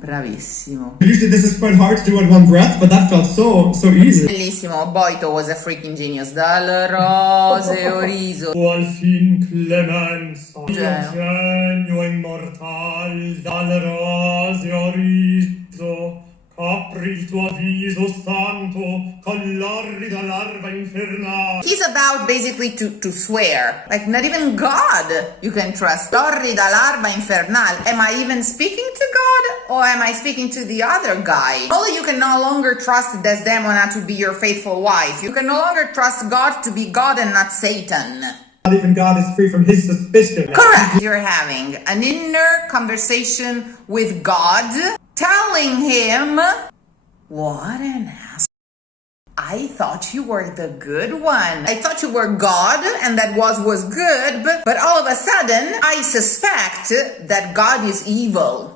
Bravissimo. Usually this is quite hard to do in one breath, but that felt so easy. Bellissimo, Boito was a freaking genius. Dal roseo riso. Al fin clemenza, genio immortal, dal roseo riso, copri il tuo viso santo con l'orrida larva infernale. He's about basically to swear. Like, not even God you can trust. Orrida larva infernal. Am I even speaking to God? Or am I speaking to the other guy? Only you can no longer trust Desdemona to be your faithful wife. You can no longer trust God to be God and not Satan. Not even God is free from his suspicion. Correct. You're having an inner conversation with God, telling him, what an ass. I thought you were the good one. I thought you were God and that was good, but all of a sudden I suspect that God is evil.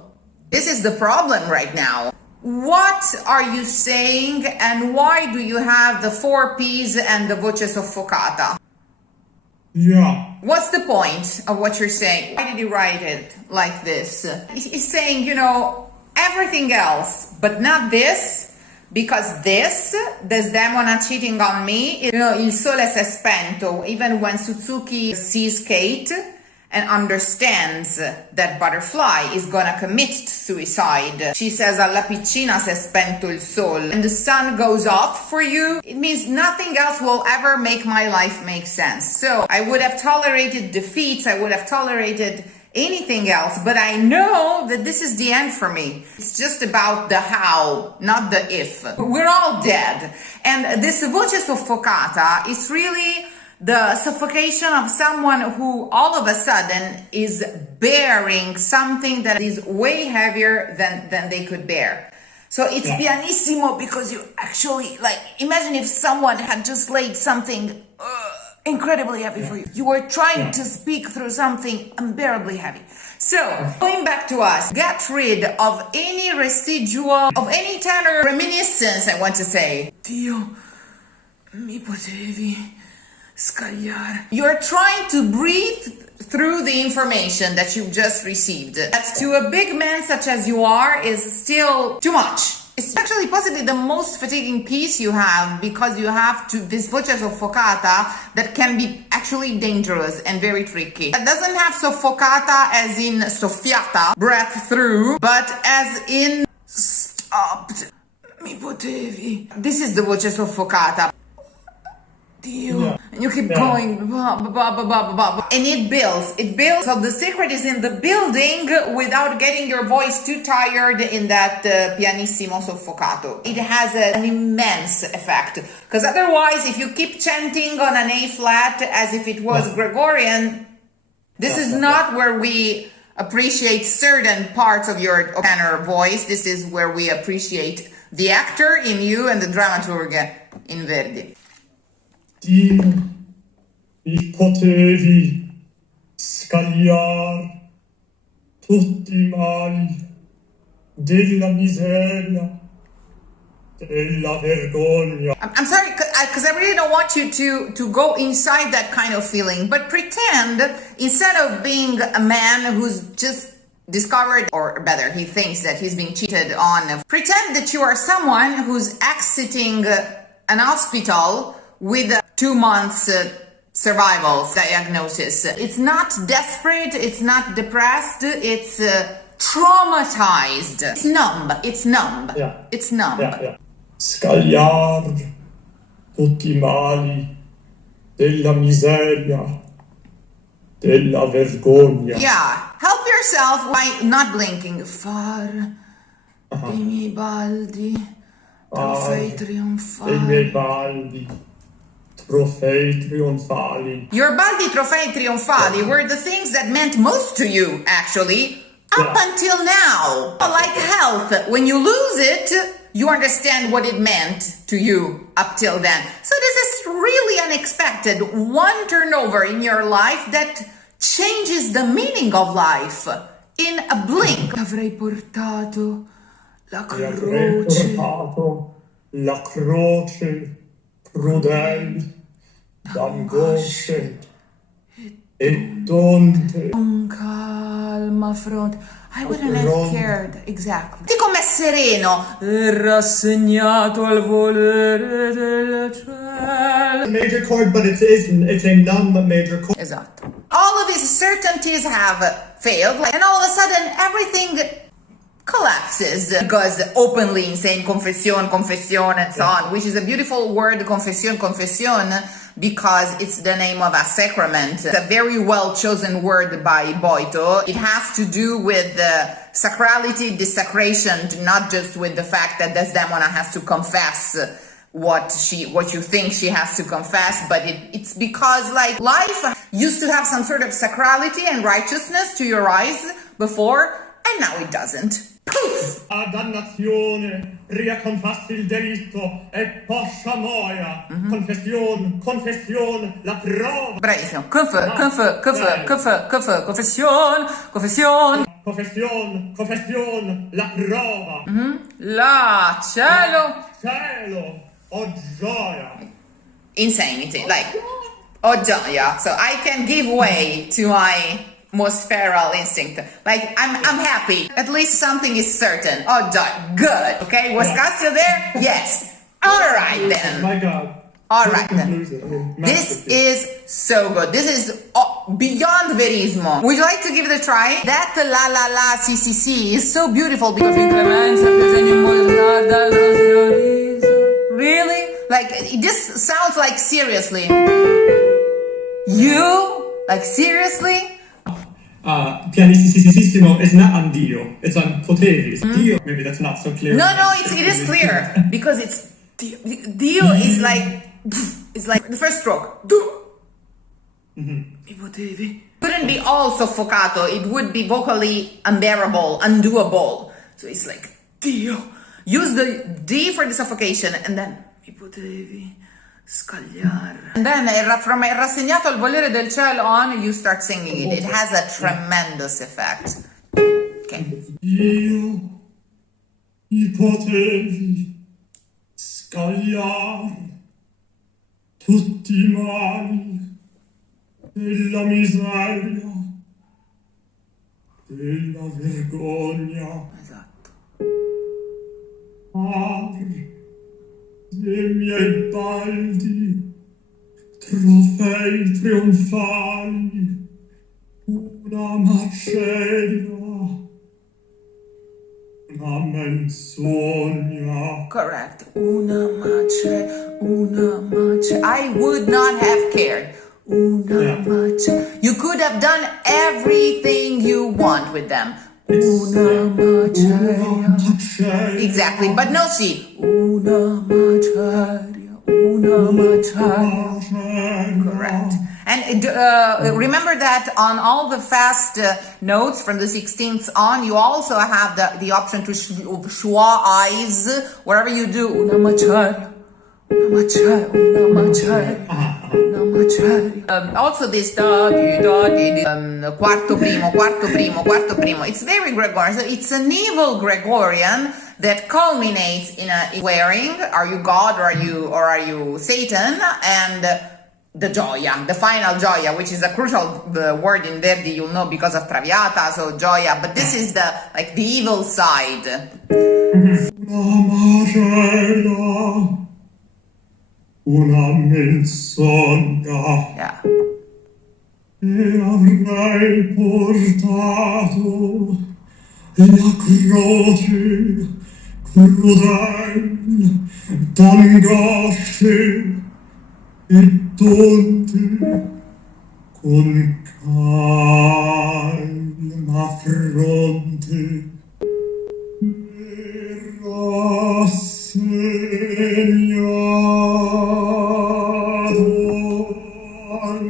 This is the problem right now. What are you saying and why do you have the 4 P's and the voce soffocata? Yeah. What's the point of what you're saying? Why did you write it like this? He's saying, you know, everything else, but not this. Because this, Desdemona cheating on me, you know, il sole si è spento. Even when Suzuki sees Kate and understands that Butterfly is gonna commit suicide, she says, alla piccina si è spento il sol. And the sun goes off for you, it means nothing else will ever make my life make sense. So I would have tolerated defeats, I would have tolerated anything else, but I know that this is the end for me. It's just about the how, not the if. We're all dead. And this voce soffocata is really the suffocation of someone who all of a sudden is bearing something that is way heavier than they could bear. So it's pianissimo because you actually, like, imagine if someone had just laid something incredibly heavy for you. You were trying to speak through something unbearably heavy. So, going back to us, get rid of any residual, of any tenor reminiscence, I want to say. Dio, mi potevi scagliare. You're trying to breathe through the information that you've just received. That to a big man such as you are is still too much. It's actually possibly the most fatiguing piece you have because you have to this voce soffocata that can be actually dangerous and very tricky. It doesn't have soffocata as in soffiata, breath through, but as in stopped. Mi potevi. This is the voce soffocata. Dio. And you keep going, and it builds. So the secret is in the building without getting your voice too tired in that pianissimo soffocato. It has an immense effect, because otherwise, if you keep chanting on an A flat as if it was Gregorian, this is not where we appreciate certain parts of your tenor voice. This is where we appreciate the actor in you and the dramaturg in Verdi. Dio, mi potevi scagliar tutti I mali della miseria, della vergogna. I'm sorry, because I really don't want you to go inside that kind of feeling, but pretend, instead of being a man who's just discovered, or better, he thinks that he's being cheated on, pretend that you are someone who's exiting an hospital with a 2 months survival diagnosis. It's not desperate, it's not depressed, it's traumatized. It's numb. Yeah. It's numb. Yeah. Scagliar tutti I mali della miseria, della vergogna. Yeah, help yourself by not blinking. Far dei miei baldi, trofei trionfali. Dei miei baldi. Trofei trionfali. Your baldi trofei trionfali were the things that meant most to you, actually, up until now. Like health, when you lose it, you understand what it meant to you up till then. So this is really unexpected. One turnover in your life that changes the meaning of life in a blink. Avrei portato la Avrei croce portato la croce crudel d'angosce e donte. con calma fronte. I wouldn't have cared, exactly. Di com'è sereno e rassegnato al volere del cielo. Major chord, but it's a non-major chord. Esatto. All of his certainties have failed, and all of a sudden everything collapses because openly saying confession, confession, and so on, which is a beautiful word, confession, confession, because it's the name of a sacrament. It's a very well chosen word by Boito. It has to do with the sacrality, desecration, not just with the fact that Desdemona has to confess what you think she has to confess, but it's because like life used to have some sort of sacrality and righteousness to your eyes before, and now it doesn't. Poof! A dannazione, riacconfassi il delitto e poscia moia. Confession, confession, la prova. Bravissimo. Confession, confession. Confession, confession, la prova. La cielo. Cielo, oh gioia. Insanity, like, oh gioia. So I can give way to my most feral instinct. Like, I'm happy. At least something is certain. Oh joy, good. Okay, was Cassio there? Yes. All right then. My God. All right then. Conclusion. I mean, This masterpiece. is so good. This is beyond verismo. Would you like to give it a try? That la la la si si si is so beautiful because really? Like, it just sounds like seriously. You? Like, seriously? Pianissimo is not on Dio, it's on potevi. Dio, maybe that's not so clear. No, it is clear because it's Dio is like it's like the first stroke. I potevi. Couldn't be all soffocato. It would be vocally unbearable, undoable. So it's like Dio. Use the D for the suffocation and then I potevi scagliare. And then from rassegnato al volere del cielo on, you start singing it. It has a tremendous effect. Okay. Io i potevi scagliare tutti i mali della miseria, della vergogna, Esatto. dei miei baldi, trofei trionfali, una maceria, una menzogna. Correct. Una mace. I would not have cared. Una mace. You could have done everything you want with them. Una maceria. Exactly, but no C. Una maceria. Correct. And remember that on all the fast notes from the 16th on, you also have the option to schwa eyes, wherever you do. Una maceria. Also this quarto primo. It's very Gregorian. So it's an evil Gregorian that culminates in a swearing, are you God or are you Satan? And the gioia, the final gioia, which is a crucial word in Verdi, you'll know because of Traviata, so gioia, but this is the evil side. Una menzogna. Yeah. E avrei portato la croce crudel d'angosce e donte con calma fronte rassegnato al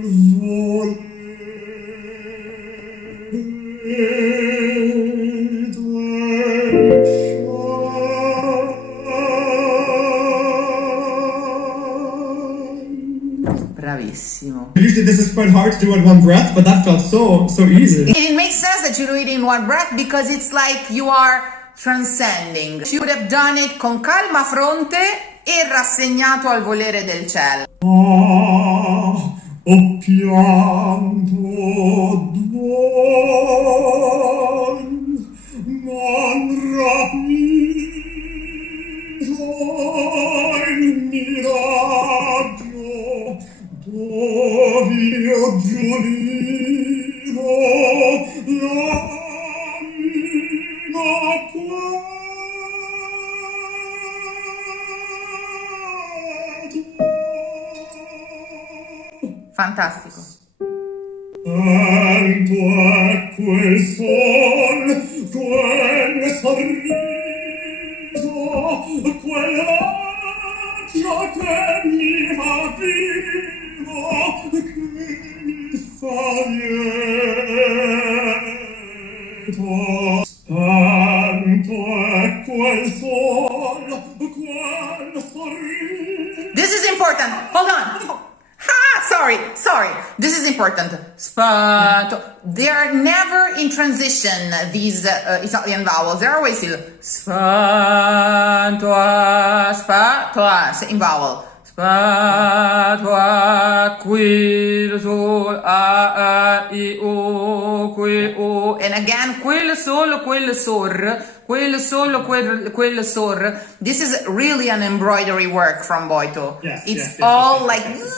Bravissimo. Usually this is quite hard to do in one breath, but that felt so easy. It makes sense that you do it in one breath because it's like you are transcending. You would have done it con calma fronte e rassegnato al volere del cielo. O pianto d'uom non rapido in miraggio dov'io giulivo l'anima Fantastico. Tanto è quel sol, quel sorriso, quell'occhio che mi fa vivo, che mi fa lieto. Tanto è quel sol, quel sorriso. This is important. Hold on. Sorry. This is important. Spanto. They are never in transition, these Italian vowels. They're always still spanto, in vowel. Spanto, quil, sol, I, o, qui, o. And again, quel, sol, quel, sor. Quel solo, quel sor. This is really an embroidery work from Boito. Yes, it's yes, all yes, like, yes.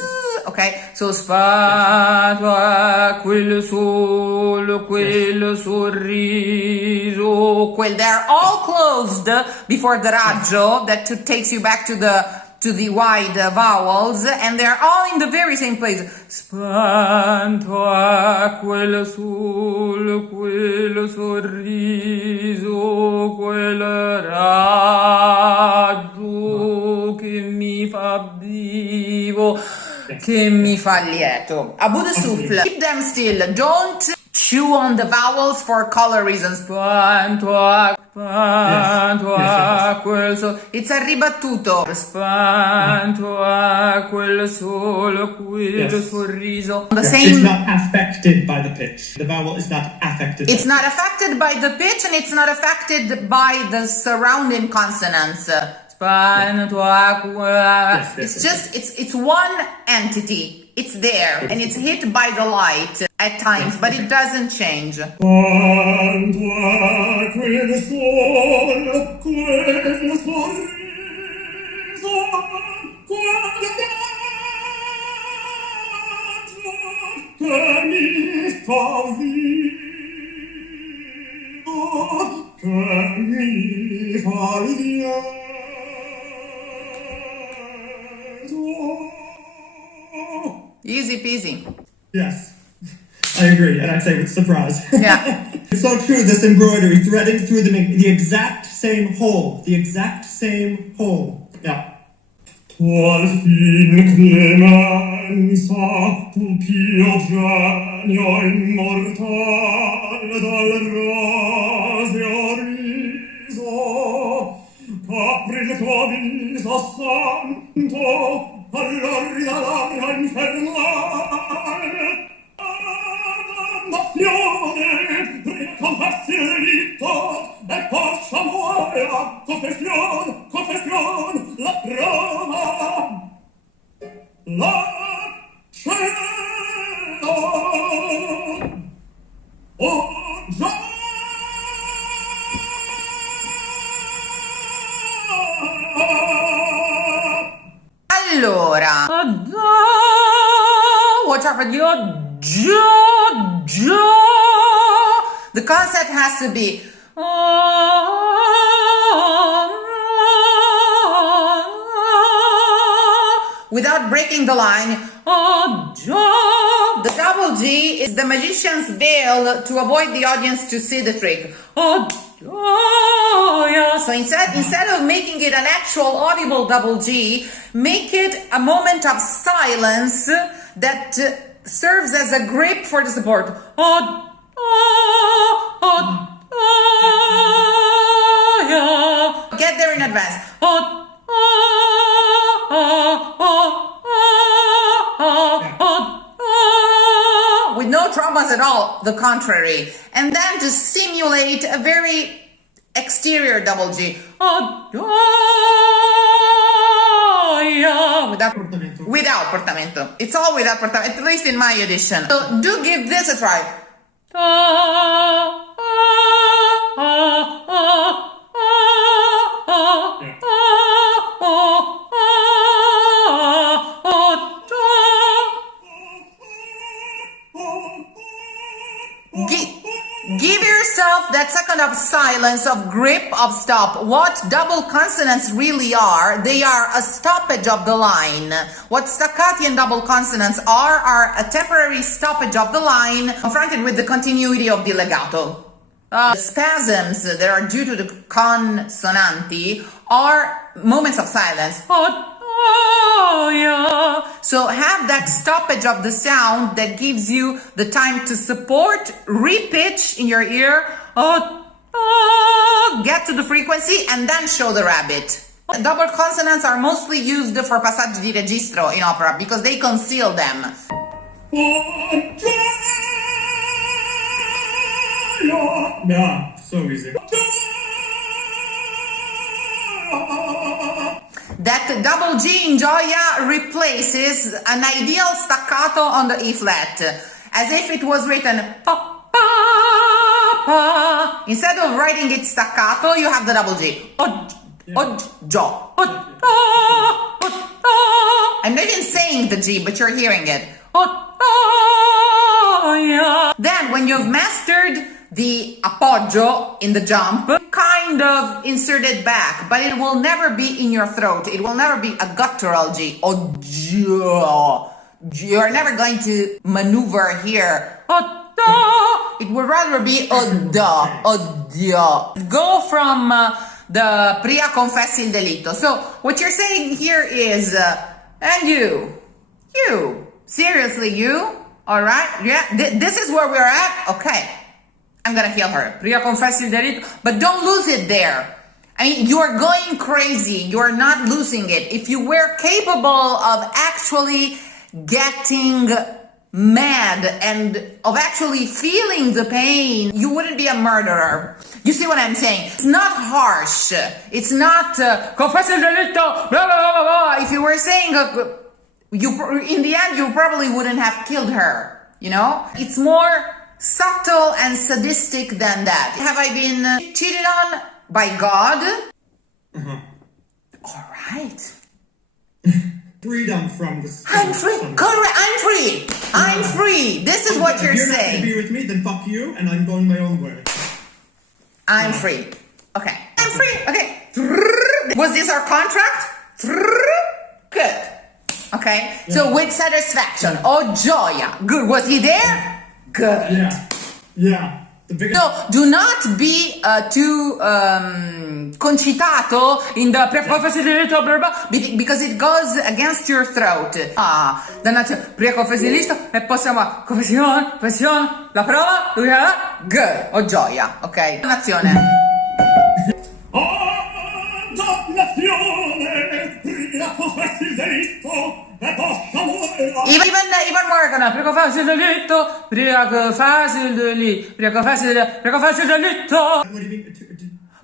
okay? So spanto, quel solo, quel sorriso, quel. They're all closed before the raggio that takes you back to the wide vowels, and they're all in the very same place. Spanto a quel solo, quel sorriso, quel raggio che mi fa vivo, che mi fa lieto. Abu the souffle. Keep them still. Don't chew on the vowels for color reasons. Spanto a quel solo. It's a ribattuto. Spanto a quel solo, quel sorriso. The same. It's not affected by the pitch. The vowel is not affected. It's not affected by the pitch, and it's not affected by the surrounding consonants. Spanto a quel. It's just it's one entity. It's there, and it's hit by the light at times, but it doesn't change. Quanto a quel sol, quel sorriso, quel raggio che mi fa vivo, che mi fa lieto. Easy peasy. Yes, I agree, and I'd say with surprise. Yeah. It's so true, this embroidery, threading through the exact same hole. The exact same hole. Yeah. Qual fin clemenza, tu pio genio immortal dal roseo riso, capri il tuo viso santo, all'orrida labbra infernale, dannazione, riconfessi il delitto, e poscia muoia, confession, la prova, la cielo, oh già. Allora, watch out for your jaw. The concept has to be without breaking the line. The double G is the magician's veil to avoid the audience to see the trick. So instead of making it an actual audible double G, make it a moment of silence that serves as a grip for the support. Get there in advance. no trombones at all, the contrary. And then to simulate a very exterior double G. Without portamento. It's all without portamento, at least in my edition. So do give this a try. Give yourself that second of silence, of grip, of stop. What double consonants really are, they are a stoppage of the line. What staccati and double consonants are a temporary stoppage of the line confronted with the continuity of the legato. Spasms that are due to the consonanti are moments of silence. So have that stoppage of the sound that gives you the time to support, repitch in your ear, get to the frequency, and then show the rabbit. Double consonants are mostly used for passaggi di registro in opera because they conceal them. Yeah, so easy. That double G in Gioia replaces an ideal staccato on the E flat, as if it was written pa, pa, pa. Instead of writing it staccato, you have the double G. Jo. I'm not even saying the G, but you're hearing it. Then, when you've mastered the appoggio in the jump, kind of insert it back, but it will never be in your throat. It will never be a guttural G. You're never going to maneuver here. It would rather be odio. Go from the pria confessi il delitto. So what you're saying here is, and you, seriously, you, all right? Yeah, this is where we're at. Okay. I'm gonna heal her. Pria confessi il delitto. But don't lose it there. I mean, you are going crazy. You are not losing it. If you were capable of actually getting mad and of actually feeling the pain, you wouldn't be a murderer. You see what I'm saying? It's not harsh. It's not confessi il delitto, blah, blah, blah, blah. If you were saying, in the end, you probably wouldn't have killed her. You know? It's more subtle and sadistic than that. Have I been cheated on by God? All right. Freedom from the I'm free. Correct. I'm free. I'm free. This is what you're saying. If you're not saying. to be with me, then fuck you, and I'm going my own way. I'm free. Okay. I'm free. Okay. Was this our contract? Good. Okay. Yeah. So with satisfaction. Oh, gioia. Good. Was he there? Good. Yeah. The biggest... No, do not be too concitato in the because it goes against your throat. Dannazione, pria confessionista e possiamo confessione, la prova, good, o gioia, ok? Dannazione. Pria confessi il delitto. Even more gonna pria confessi il delitto, pria confessi il delitto, pria confessi il delitto. What do you mean?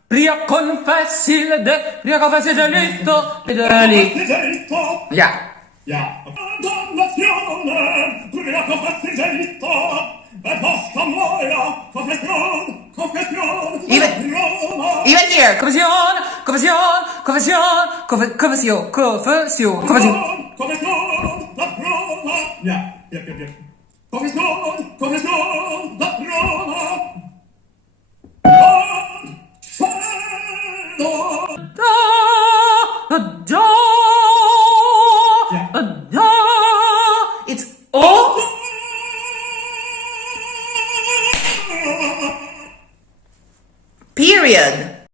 Pria confessi il delitto, Yeah. Dannazione, pria confessi il delitto, e posta muoia, confessione, Even here, confessione. Yeah. Confessione, la prova.